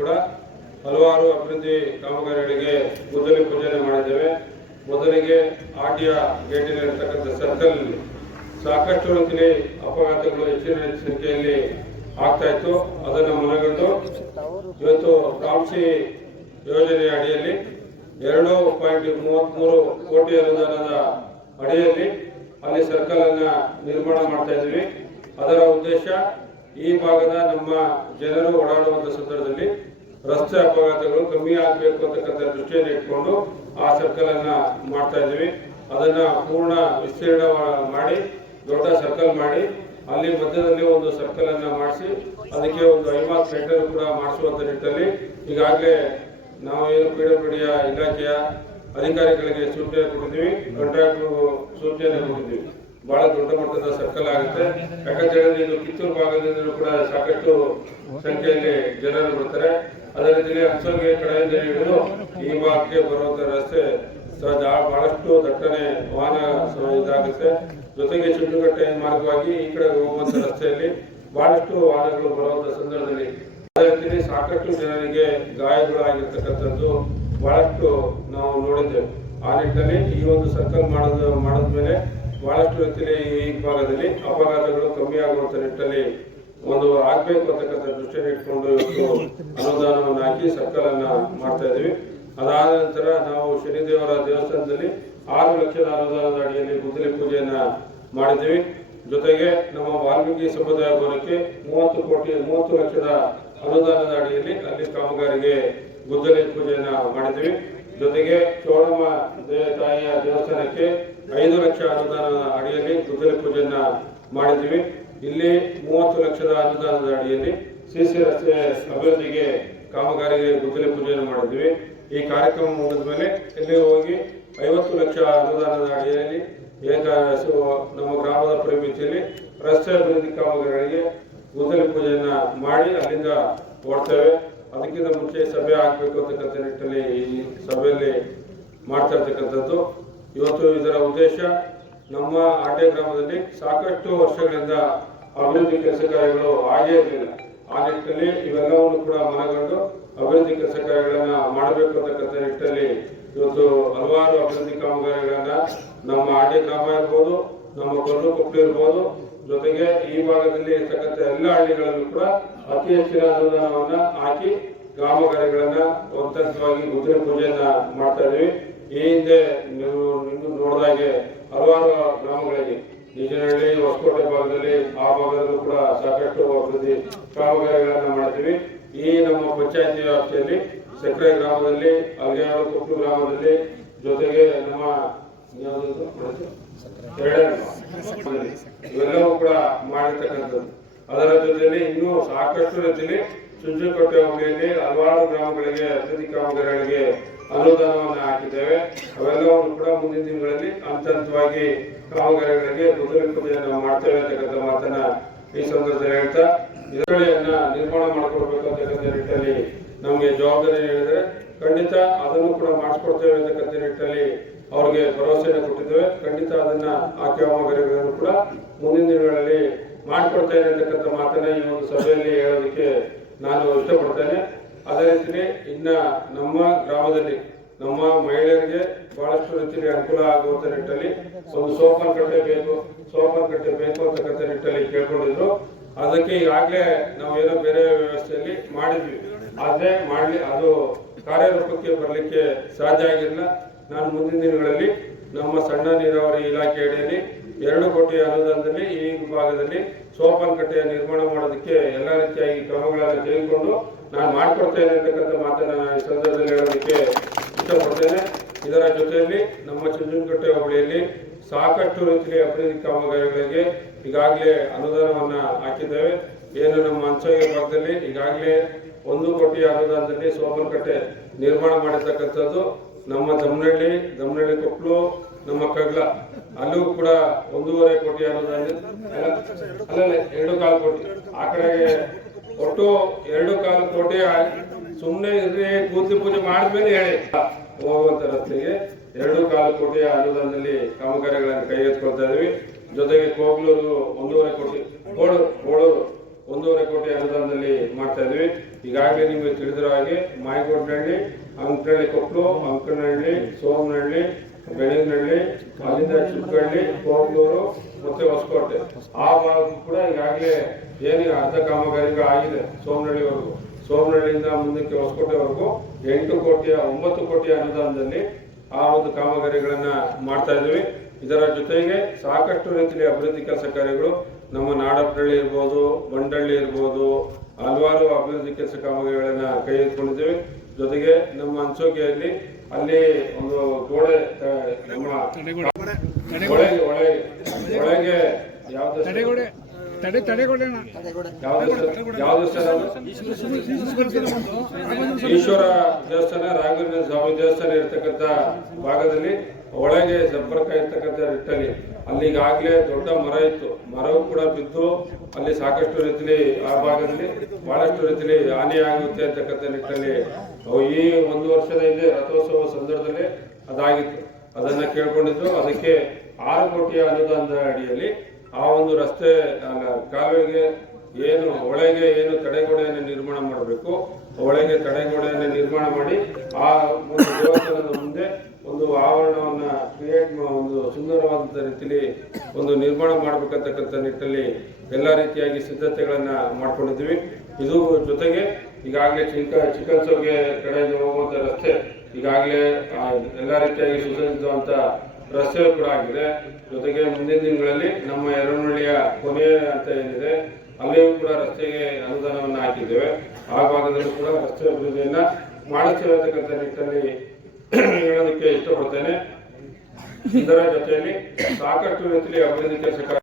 ಕೂಡ ಹಲವಾರು ಅಭಿವೃದ್ಧಿ ಕಾಮಗಾರಿಗಳಿಗೆ ಮೊದಲು ಪೂಜನೆ ಮಾಡಿದ್ದೇವೆ. ಮೊದಲಿಗೆ ಆಟಿಯ ಗೇಟಿನಲ್ಲಿರ್ತಕ್ಕಂಥ ಸರ್ಕಲ್ ಸಾಕಷ್ಟು ರೀತಿಯಲ್ಲಿ ಅಪಘಾತಗಳು ಹೆಚ್ಚಿನ ಸಂಖ್ಯೆಯಲ್ಲಿ ಆಗ್ತಾ ಇತ್ತು. ಅದನ್ನು ಮನಗಂಡು ಇವತ್ತು ಕಾಂಸಿ ಯೋಜನೆಯ ಅಡಿಯಲ್ಲಿ 2.33 ಕೋಟಿ ಅನುದಾನದ ಅಡಿಯಲ್ಲಿ ಅಲ್ಲಿ ಸರ್ಕಲ್ ಅನ್ನ ನಿರ್ಮಾಣ ಮಾಡ್ತಾ ಇದ್ದೀವಿ. ಅದರ ಉದ್ದೇಶ ಈ ಭಾಗದ ನಮ್ಮ ಜನರು ಓಡಾಡುವಂತ ಸಂದರ್ಭದಲ್ಲಿ ರಸ್ತೆ ಅಪಘಾತಗಳು ಕಮ್ಮಿ ಆಗಬೇಕು ಅಂತಕ್ಕಂಥ ದೃಷ್ಟಿಯನ್ನು ಇಟ್ಕೊಂಡು ಆ ಸರ್ಕಲ್ ಅನ್ನ ಮಾಡ್ತಾ ಇದ್ದೀವಿ. ಅದನ್ನ ಪೂರ್ಣ ವಿಸ್ತೀರ್ಣ ಮಾಡಿ ದೊಡ್ಡ ಸರ್ಕಲ್ ಮಾಡಿ ಅಲ್ಲಿ ಮಧ್ಯದಲ್ಲಿ ಒಂದು ಸರ್ಕಲ್ ಅನ್ನ ಮಾಡಿಸಿ ಅದಕ್ಕೆ ಒಂದು 50 ಮೀಟರ್ ಕೂಡ ಮಾಡಿಸುವಂತ ನಿಟ್ಟಿನಲ್ಲಿ ಈಗಾಗಲೇ ನಾವು ಏನು ಪಿಡಬ್ಲ್ಯೂಡಿ ಇಲಾಖೆಯ ಅಧಿಕಾರಿಗಳಿಗೆ ಸೂಚನೆ ಕೊಟ್ಟಿದ್ದೀವಿ, ಕಾಂಟ್ರಾಕ್ಟರ್ ಸೂಚನೆ ಕೊಟ್ಟಿದ್ದೀವಿ. ಬಹಳ ದೊಡ್ಡ ಮಟ್ಟದ ಸರ್ಕಲ್ ಆಗುತ್ತೆ. ಯಾಕಂತ ಹೇಳಿದ್ರೆ ಇದು ಕಿತ್ತೂರು ಭಾಗದಿಂದ ಕೂಡ ಸಾಕಷ್ಟು ಸಂಖ್ಯೆಯಲ್ಲಿ ಜನರು ಬರ್ತಾರೆ. ಅದೇ ರೀತಿಯಲ್ಲಿ ಹಂಸೋಗೆ ಕಡೆಯಿಂದ ಹಿಡಿದು ಈ ಭಾಗಕ್ಕೆ ಬರುವಂತ ರಸ್ತೆ ಬಹಳಷ್ಟು ದಟ್ಟಣೆ ವಾಹನ ಇದಾಗುತ್ತೆ. ಜೊತೆಗೆ ಚುಂಚುಕಟ್ಟೆ ಮಾರ್ಗವಾಗಿ ಈ ಕಡೆ ಹೋಗುವಂತ ರಸ್ತೆಯಲ್ಲಿ ಬಹಳಷ್ಟು ವಾಹನಗಳು ಬರುವಂತ ಸಂದರ್ಭದಲ್ಲಿ ಅದೇ ರೀತಿಯಲ್ಲಿ ಸಾಕಷ್ಟು ಜನರಿಗೆ ಗಾಯಗಳಾಗಿರ್ತಕ್ಕಂಥದ್ದು ಬಹಳಷ್ಟು ನಾವು ನೋಡಿದ್ದೇವೆ. ಆ ನಿಟ್ಟಿನಲ್ಲಿ ಈ ಒಂದು ಸರ್ಕಲ್ ಮಾಡಿದ್ಮೇಲೆ ಬಹಳಷ್ಟು ರೀತಿಯಲ್ಲಿ ಈ ಭಾಗದಲ್ಲಿ ಅಪಘಾತಗಳು ಕಮ್ಮಿ ಆಗುವಂತ ನಿಟ್ಟಿನಲ್ಲಿ ಒಂದು ಆಗ್ಬೇಕು ಅಂತಕ್ಕಂಥ ದೃಷ್ಟಿಯನ್ನು ಇಟ್ಕೊಂಡು ಇವತ್ತು ಅನುದಾನವನ್ನು ಹಾಕಿ ಸರ್ಕಲ್ ಅನ್ನ ಮಾಡ್ತಾ ಇದ್ದೀವಿ. ಅದಾದ ನಂತರ ನಾವು ಶನಿದೇವರ ದೇವಸ್ಥಾನದಲ್ಲಿ 6 ಲಕ್ಷದ ಅನುದಾನದ ಅಡಿಯಲ್ಲಿ ಗುದ್ದಲಿ ಪೂಜೆಯನ್ನ ಮಾಡಿದ್ದೀವಿ. ಜೊತೆಗೆ ನಮ್ಮ ವಾಲ್ಮೀಕಿ ಸಮುದಾಯ ಭವನಕ್ಕೆ 30 ಲಕ್ಷದ ಅನುದಾನದ ಅಡಿಯಲ್ಲಿ ಅಲ್ಲಿ ಕಾಮಗಾರಿಗೆ ಗುದ್ದಲಿ ಪೂಜೆಯನ್ನ ಮಾಡಿದ್ದೀವಿ. ಜೊತೆಗೆ ಚೋಳಮ್ಮ ತಾಯಿಯ ದೇವಸ್ಥಾನಕ್ಕೆ 5 ಲಕ್ಷ ಅನುದಾನದ ಅಡಿಯಲ್ಲಿ ಗುದ್ದಲಿ ಪೂಜೆಯನ್ನ ಮಾಡಿದ್ದೀವಿ. ಇಲ್ಲಿ 30 ಲಕ್ಷದ ಅನುದಾನದ ಅಡಿಯಲ್ಲಿ ಸಿಸಿ ರಸ್ತೆ ಅಭಿವೃದ್ಧಿಗೆ ಕಾಮಗಾರಿಗೆ ಗುದ್ದಲಿ ಪೂಜೆಯನ್ನು ಮಾಡಿದ್ವಿ. ಈ ಕಾರ್ಯಕ್ರಮ ಮುಗಿದ ಮೇಲೆ ಇಲ್ಲಿ ಹೋಗಿ 50 ಲಕ್ಷ ಅನುದಾನದ ಅಡಿಯಲ್ಲಿ ನಮ್ಮ ಗ್ರಾಮದ ಪರಿಮಿತಿಯಲ್ಲಿ ರಸ್ತೆ ಅಭಿವೃದ್ಧಿ ಕಾಮಗಾರಿಗಳಿಗೆ ಗುದ್ದಲಿ ಪೂಜೆಯನ್ನ ಮಾಡಿ ಅಲ್ಲಿಂದ ಹೊರಡ್ತೇವೆ. ಅದಕ್ಕಿಂತ ಮುಂಚೆ ಸಭೆ ಆಗಬೇಕು ಅಂತಕ್ಕಂಥ ನಿಟ್ಟಿನಲ್ಲಿ ಈ ಸಭೆಯಲ್ಲಿ ಮಾಡ್ತಾ ಇರ್ತಕ್ಕಂಥದ್ದು. ಇವತ್ತು ಇದರ ಉದ್ದೇಶ ನಮ್ಮ ಆಟೆ ಗ್ರಾಮದಲ್ಲಿ ಸಾಕಷ್ಟು ವರ್ಷಗಳಿಂದ ಅಭಿವೃದ್ಧಿ ಕೆಲಸ ಕಾರ್ಯಗಳು ಆಗೇ ಇರಲಿಲ್ಲ. ಆ ನಿಟ್ಟಿನಲ್ಲಿ ಇವೆಲ್ಲವನ್ನು ಕೂಡ ಮನಗಂಡು ಅಭಿವೃದ್ಧಿ ಕೆಲಸ ಕಾರ್ಯಗಳನ್ನ ಮಾಡಬೇಕು ಅಂತಕ್ಕಂಥ ನಿಟ್ಟಿನಲ್ಲಿ ಇವತ್ತು ಹಲವಾರು ಅಭಿವೃದ್ಧಿ ಕಾಮಗಾರಿಗಳನ್ನ ನಮ್ಮ ಆಟೆ ಗ್ರಾಮ ಇರ್ಬೋದು, ನಮ್ಮ ಕೊಪ್ಪಳು ಇರ್ಬೋದು, ಜೊತೆಗೆ ಈ ಭಾಗದಲ್ಲಿ ಇರ್ತಕ್ಕಂಥ ಎಲ್ಲ ಹಳ್ಳಿಗಳಲ್ಲೂ ಕೂಡ ಅತಿ ಹೆಚ್ಚಿನ ಅನುದಾನವನ್ನ ಹಾಕಿ ಕಾಮಗಾರಿಗಳನ್ನ ಹಂತವಾಗಿ ಗುದ್ದಲಿ ಪೂಜೆಯನ್ನ ಮಾಡ್ತಾ ಇದೀವಿ. ಈ ಹಿಂದೆ ನೀವು ನೋಡಿದಾಗೆ ಹಲವಾರು ಗ್ರಾಮಗಳಿಗೆ ನಿಜನಹಳ್ಳಿ, ಹೊಸಕೋಟೆ ಭಾಗದಲ್ಲಿ ಆ ಭಾಗದಲ್ಲೂ ಕೂಡ ಸಾಕಷ್ಟು ಅಭಿವೃದ್ಧಿ ಕಾಮಗಾರಿಗಳನ್ನ ಮಾಡ್ತೀವಿ. ಈ ನಮ್ಮ ಪಂಚಾಯತಿ ವ್ಯಾಪ್ತಿಯಲ್ಲಿ ಸಕ್ರೆ ಗ್ರಾಮದಲ್ಲಿ, ಅಲ್ಗೇರು ಕೊಪ್ಪಳು ಗ್ರಾಮದಲ್ಲಿ, ಜೊತೆಗೆ ನಮ್ಮ ಇವೆಲ್ಲವೂ ಕೂಡ ಮಾಡಿರ್ತಕ್ಕಂಥದ್ದು. ಅದರ ಜೊತೆಯಲ್ಲಿ ಇನ್ನೂ ಸಾಕಷ್ಟು ರೀತಿಯಲ್ಲಿ ಚುಂಚುಕಟ್ಟೆ ಹೋಬಳಿಯಲ್ಲಿ ಹಲವಾರು ಗ್ರಾಮಗಳಿಗೆ ಅಭಿವೃದ್ಧಿ ಕಾಮಗಾರಿಗಳಿಗೆ ಅನುದಾನವನ್ನು ಹಾಕಿದ್ದೇವೆ. ಅವೆಲ್ಲವನ್ನು ಕೂಡ ಮುಂದಿನ ದಿನಗಳಲ್ಲಿ ಹಂತವಾಗಿ ಕಾಮಗಾರಿಗಳಿಗೆ ಗುದ್ದಲಿ ಪೂಜೆಯನ್ನು ಮಾಡ್ತೇವೆ ಅಂತಕ್ಕಂಥ ಮಾತನ್ನ ಈ ಸಂದರ್ಭದಲ್ಲಿ ಹೇಳ್ತಾ, ಇದರನ್ನ ನಿರ್ಮಾಣ ಮಾಡಿಕೊಡ್ಬೇಕು ಅಂತಕ್ಕಂಥ ನಿಟ್ಟಿನಲ್ಲಿ ನಮಗೆ ಜವಾಬ್ದಾರಿ ಹೇಳಿದ್ರೆ ಖಂಡಿತ ಅದನ್ನು ಕೂಡ ಮಾಡಿಸ್ಕೊಡ್ತೇವೆ ಅಂತಕ್ಕಂಥ ನಿಟ್ಟಿನಲ್ಲಿ ಅವ್ರಿಗೆ ಭರವಸೆಯನ್ನು ಕೊಟ್ಟಿದ್ದೇವೆ. ಖಂಡಿತ ಅದನ್ನ ಆ ಕಾಮಗಾರಿಗಳನ್ನು ಕೂಡ ಮುಂದಿನ ದಿನಗಳಲ್ಲಿ ಮಾಡಿಕೊಡ್ತೇನೆ ಅಂತಕ್ಕಂಥ ಮಾತನ್ನ ಈ ಒಂದು ಸಭೆಯಲ್ಲಿ ಹೇಳೋದಕ್ಕೆ ನಾನು ಇಷ್ಟಪಡ್ತೇನೆ. ಅದೇ ರೀತಿ ಇನ್ನ ನಮ್ಮ ಗ್ರಾಮದಲ್ಲಿ ನಮ್ಮ ಮಹಿಳೆಯರಿಗೆ ಬಹಳಷ್ಟು ರೀತಿಯಲ್ಲಿ ಅನುಕೂಲ ಆಗುವಂತ ನಿಟ್ಟಿನಲ್ಲಿ ಒಂದು ಸೋಪಾನ್ ಕಟ್ಟೆ ಬೇಕು ಅಂತಕ್ಕಂಥ ನಿಟ್ಟಿನಲ್ಲಿ ಕೇಳ್ಕೊಂಡಿದ್ರು. ಅದಕ್ಕೆ ಈಗಾಗಲೇ ನಾವೇನೋ ಬೇರೆ ವ್ಯವಸ್ಥೆಯಲ್ಲಿ ಮಾಡಿದ್ವಿ, ಆದ್ರೆ ಅದು ಕಾರ್ಯರೂಪಕ್ಕೆ ಬರಲಿಕ್ಕೆ ಸಾಧ್ಯ ಆಗಿಲ್ಲ. ನಾನು ಮುಂದಿನ ದಿನಗಳಲ್ಲಿ ನಮ್ಮ ಸಣ್ಣ ನೀರಾವರಿ ಇಲಾಖೆ ಅಡಿಯಲ್ಲಿ 2 ಕೋಟಿ ಅನುದಾನದಲ್ಲಿ ಈ ಭಾಗದಲ್ಲಿ ಸೋಪಾನ್ ಕಟ್ಟೆಯ ನಿರ್ಮಾಣ ಮಾಡೋದಕ್ಕೆ ಎಲ್ಲ ರೀತಿಯಾಗಿ ಕ್ರಮಗಳನ್ನು ತೆಗೆದುಕೊಂಡು ನಾನು ಮಾಡಿಕೊಡ್ತೇನೆ ಅಂತಕ್ಕಂಥ ಮಾತನ್ನ ನಾನು ಈ ಸಂದರ್ಭದಲ್ಲಿ ಹೇಳೋದಕ್ಕೆ ಇಷ್ಟಪಡ್ತೇನೆ. ಇದರ ಜೊತೆಯಲ್ಲಿ ನಮ್ಮ ಚುಂಚುಕಟ್ಟೆ ಹೋಬಳಿಯಲ್ಲಿ ಸಾಕಷ್ಟು ರೀತಿಯ ಅಭಿವೃದ್ಧಿ ಕಾಮಗಾರಿಗಳಿಗೆ ಈಗಾಗಲೇ ಅನುದಾನವನ್ನ ಹಾಕಿದ್ದೇವೆ. ಏನು ನಮ್ಮ ಹಂಸೋಗೆ ಭಾಗದಲ್ಲಿ ಈಗಾಗಲೇ 1 ಕೋಟಿ ಅನುದಾನದಲ್ಲಿ ಸೋಪಾನ್ ಕಟ್ಟೆ ನಿರ್ಮಾಣ ಮಾಡಿರ್ತಕ್ಕಂಥದ್ದು. ನಮ್ಮ ದಮ್ಮನಹಳ್ಳಿ ಕೊಪ್ಪಳು, ನಮ್ಮ ಕಗ್ಲ ಅಲ್ಲೂ ಕೂಡ 1.5 ಕೋಟಿ ಅನುದಾನ, 2.25 ಕೋಟಿ, ಆ ಕಡೆಗೆ ಒಟ್ಟು 2.25 ಕೋಟಿ. ಸುಮ್ಮನೆ ಗುದ್ದಲಿ ಪೂಜೆ ಮಾಡಿದ್ಮೇಲೆ ಹೇಳಿ ಹೋಗುವಂತ ರಸ್ತೆಗೆ 2.25 ಕೋಟಿ ಅನುದಾನದಲ್ಲಿ ಕಾಮಗಾರಿಗಳನ್ನು ಕೈಗೆತ್ತಿಕೊಳ್ತಾ ಇದೀವಿ. ಜೊತೆಗೆ ಕೋಗ್ಲೂರು 1.5 ಕೋಟಿ, 1.5 ಕೋಟಿ ಅನುದಾನದಲ್ಲಿ ಮಾಡ್ತಾ ಇದ್ವಿ. ಈಗಾಗಲೇ ನಿಮಗೆ ತಿಳಿದಿರೋ ಹಾಗೆ ಮಾಯಗೋಡ್ನಹಳ್ಳಿ, ಅಂಕನಹಳ್ಳಿ ಕೊಪ್ಪಲು, ಅಂಕನಹಳ್ಳಿ, ಸೋಮನಹಳ್ಳಿ, ಬೆಳಗಿನಹಳ್ಳಿ, ಅಲ್ಲಿಂದ ಚಿಕ್ಕಹಳ್ಳಿ, ಕೋಗ್ಲೂರು ಮತ್ತೆ ಹೊಸಕೋಟೆ ಆ ಭಾಗಕ್ಕೂ ಕೂಡ ಈಗಾಗಲೇ ಏನು ಅರ್ಧ ಕಾಮಗಾರಿಗಳು ಆಗಿದೆ. ಸೋಮನಹಳ್ಳಿಯಿಂದ ಮುಂದಕ್ಕೆ ಹೊಸಕೋಟೆವರೆಗೂ 9 ಕೋಟಿಯ ಅನುದಾನದಲ್ಲಿ ಆ ಒಂದು ಕಾಮಗಾರಿಗಳನ್ನ ಮಾಡ್ತಾ ಇದ್ದೀವಿ. ಇದರ ಜೊತೆಗೆ ಸಾಕಷ್ಟು ರೀತಿಯ ಅಭಿವೃದ್ಧಿ ಕೆಲಸ ಕಾರ್ಯಗಳು ನಮ್ಮ ನಾಡಪ್ರಳ್ಳಿ ಇರ್ಬೋದು, ಬಂಡಳ್ಳಿ ಇರ್ಬೋದು, ಹಲವಾರು ಅಭಿವೃದ್ಧಿ ಕೆಲಸ ಕಾಮಗಾರಿಗಳನ್ನ ಕೈ ಎತ್ಕೊಂಡಿದ್ದೀವಿ. ಜೊತೆಗೆ ನಮ್ಮ ಅನ್ಸೋಕೆಯಲ್ಲಿ ಅಲ್ಲಿ ಒಂದು ಗೋಡೆ ನಮ್ಮ ಒಳಗೆ ಈಶ್ವರ ದೇವಸ್ಥಾನ, ರಾಘವೇಂದ್ರ ಸ್ವಾಮಿ ದೇವಸ್ಥಾನ ಇರತಕ್ಕಂಥ ಭಾಗದಲ್ಲಿ ಒಳಗೆ ಸಂಪರ್ಕ ಇರ್ತಕ್ಕಂಥ ನಿಟ್ಟಲ್ಲಿ ಅಲ್ಲಿಗಾಗಲೇ ದೊಡ್ಡ ಮರ ಇತ್ತು. ಮರವು ಕೂಡ ಬಿದ್ದು ಅಲ್ಲಿ ಸಾಕಷ್ಟು ರೀತಿಯಲ್ಲಿ ಆ ಭಾಗದಲ್ಲಿ ಬಹಳಷ್ಟು ರೀತಿಯಲ್ಲಿ ಹಾನಿಯಾಗುತ್ತೆ ಅಂತಕ್ಕಂಥ ನಿಟ್ಟಲ್ಲಿ ಈ 1 ವರ್ಷದ ಹಿಂದೆ ರಥೋತ್ಸವ ಸಂದರ್ಭದಲ್ಲಿ ಅದಾಗಿತ್ತು. ಅದನ್ನ ಕೇಳ್ಕೊಂಡಿದ್ದು. ಅದಕ್ಕೆ 6 ಕೋಟಿಯ ಅನುದಾನದ ಅಡಿಯಲ್ಲಿ ಆ ಒಂದು ರಸ್ತೆ ಕಾಲುವೆಗೆ ಒಳಗೆ ತಡೆಗೋಡೆಯನ್ನು ನಿರ್ಮಾಣ ಮಾಡಬೇಕು. ಒಳಗೆ ತಡೆಗೋಡೆಯನ್ನು ನಿರ್ಮಾಣ ಮಾಡಿ ಆ ಒಂದು ದೇವಸ್ಥಾನದ ಮುಂದೆ ಒಂದು ಆವರಣವನ್ನ ಒಂದು ಸುಂದರವಾದಂಥ ರೀತಿಯಲ್ಲಿ ಒಂದು ನಿರ್ಮಾಣ ಮಾಡಬೇಕಂತಕ್ಕಂಥ ನಿಟ್ಟಲ್ಲಿ ಎಲ್ಲ ರೀತಿಯಾಗಿ ಸಿದ್ಧತೆಗಳನ್ನ ಮಾಡ್ಕೊಂಡಿದ್ವಿ. ಇದು ಜೊತೆಗೆ ಈಗಾಗಲೇ ಚಿಕ್ಕನ್ಸೋಗೆ ಕಡೆಯಿಂದ ಹೋಗುವಂತ ರಸ್ತೆ ಈಗಾಗಲೇ ಎಲ್ಲ ರೀತಿಯಾಗಿ ಸುಸಜ್ಜಿಸುವಂತ ರಸ್ತೆ ಕೂಡ ಆಗಿದೆ. ಜೊತೆಗೆ ಮುಂದಿನ ದಿನಗಳಲ್ಲಿ ನಮ್ಮ ಯರನಹಳ್ಳಿಯ ಕೊನೆ ಅಂತ ಏನಿದೆ ಅಲ್ಲಿಯೂ ಕೂಡ ರಸ್ತೆಗೆ ಅನುದಾನವನ್ನು ಹಾಕಿದ್ದೇವೆ. ಆ ಭಾಗದಲ್ಲೂ ಕೂಡ ರಸ್ತೆ ಅಭಿವೃದ್ಧಿಯನ್ನ ಮಾಡುತ್ತೇವೆ ಅಂತಕ್ಕಂಥ ನಿಟ್ಟಲ್ಲಿ ಹೇಳೋದಕ್ಕೆ ಇಷ್ಟಪಡ್ತೇನೆ. ಇದರ ಜೊತೆಯಲ್ಲಿ ಸಾಕಷ್ಟು ರೀತಿಯಲ್ಲಿ ಅಭಿವೃದ್ಧಿ ಕೆಲಸ